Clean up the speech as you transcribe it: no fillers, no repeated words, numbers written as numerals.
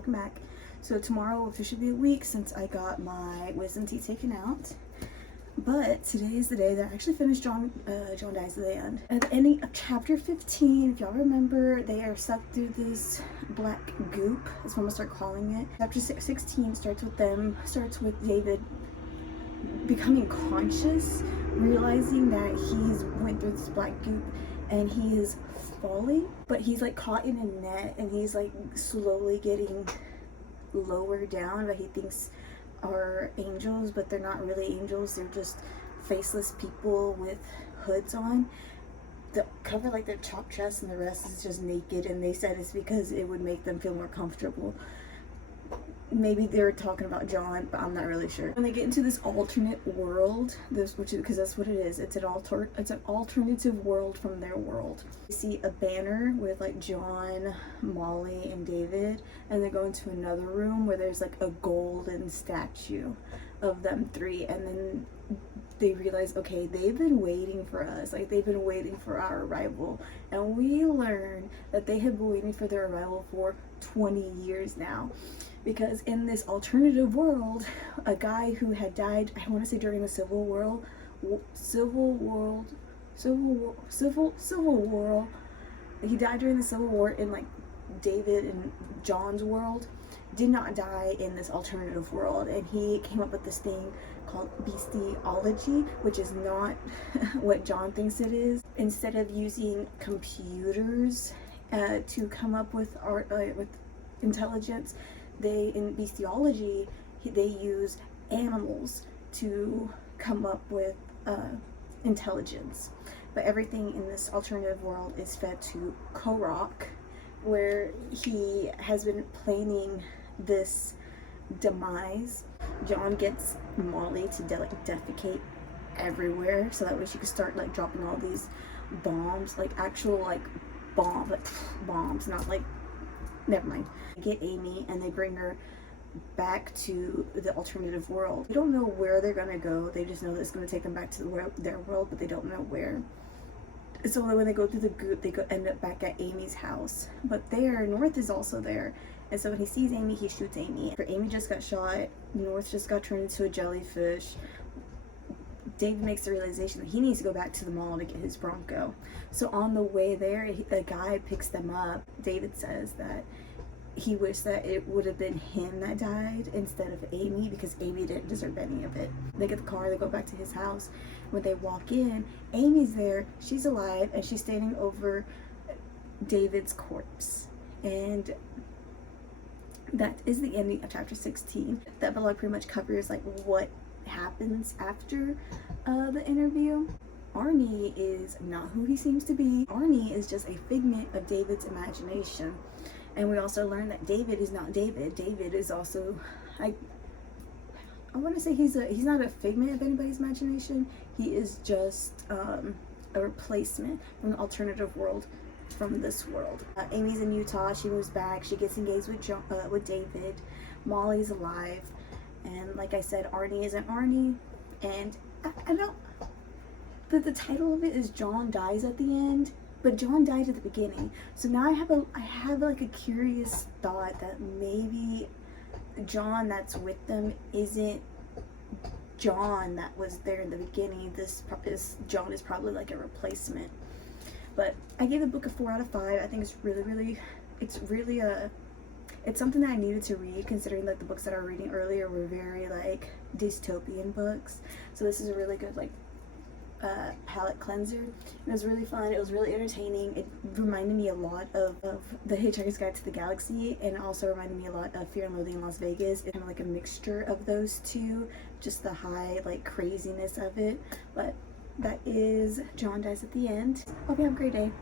welcome back. So tomorrow will officially be a week since I got my wisdom teeth taken out. But today is the day that I actually finished John Dies at the End. At the ending of chapter 15, if y'all remember, they are sucked through this black goop. That's what I'm gonna start calling it. Chapter 16 starts with David becoming conscious, realizing that he's went through this black goop and he is falling, but he's like caught in a net and he's like slowly getting lower down, but he thinks are angels, but they're not really angels. They're just faceless people with hoods on that cover like their top chest, and the rest is just naked, and they said it's because it would make them feel more comfortable. Maybe they're talking about John, but I'm not really sure. When they get into this alternate world, because that's what it is, it's an alternative world from their world. You see a banner with like John, Molly, and David, and they go into another room where there's like a golden statue of them three, and then they realize, okay, they've been waiting for us, like they've been waiting for our arrival, and we learn that they have been waiting for their arrival for 20 years now. Because in this alternative world, a guy who had died, I want to say during the Civil War, he died during the Civil War in like David and John's world, did not die in this alternative world, and he came up with this thing called bestiology, which is not what John thinks it is. Instead of using computers to come up with with intelligence, in bestiology, they use animals to come up with intelligence. But everything in this alternative world is fed to Korok, where he has been planning this demise. John gets Molly to defecate everywhere, so that way she could start like dropping all these bombs, like actual like bombs, not like, never mind. They get Amy and they bring her back to the alternative world. They don't know where they're gonna go. They just know that it's gonna take them back to their world, but they don't know where. So when they go through the goop, they end up back at Amy's house. But there, North is also there. And so when he sees Amy, he shoots Amy. Amy just got shot. North just got turned into a jellyfish. David makes the realization that he needs to go back to the mall to get his Bronco. So on the way there, a guy picks them up. David says that he wished that it would have been him that died instead of Amy, because Amy didn't deserve any of it. They get the car, they go back to his house. When they walk in, Amy's there, she's alive, and she's standing over David's corpse. And that is the ending of chapter 16. That vlog pretty much covers like what happens after the interview. Arnie is not who he seems to be. Arnie is just a figment of David's imagination. And we also learn that David is not David. David is also, I want to say he's not a figment of anybody's imagination. He is just a replacement from the alternative world from this world. Amy's in Utah. She moves back. She gets engaged with David. Molly's alive. And like I said, Arnie isn't Arnie. And I don't, the title of it is John Dies at the End, but John died at the beginning. So now I have like a curious thought that maybe John that's with them isn't John that was there in the beginning. John is probably like a replacement. But I gave the book a 4 out of 5. I think it's it's something that I needed to read, considering that the books that I was reading earlier were very like dystopian books. So this is a really good like palate cleanser. It was really fun. It was really entertaining. It reminded me a lot of The Hitchhiker's Guide to the Galaxy, and it also reminded me a lot of Fear and Loathing in Las Vegas. It's kind of like a mixture of those two, just the high like craziness of it. But that is John Dies at the End. Hope you have a great day.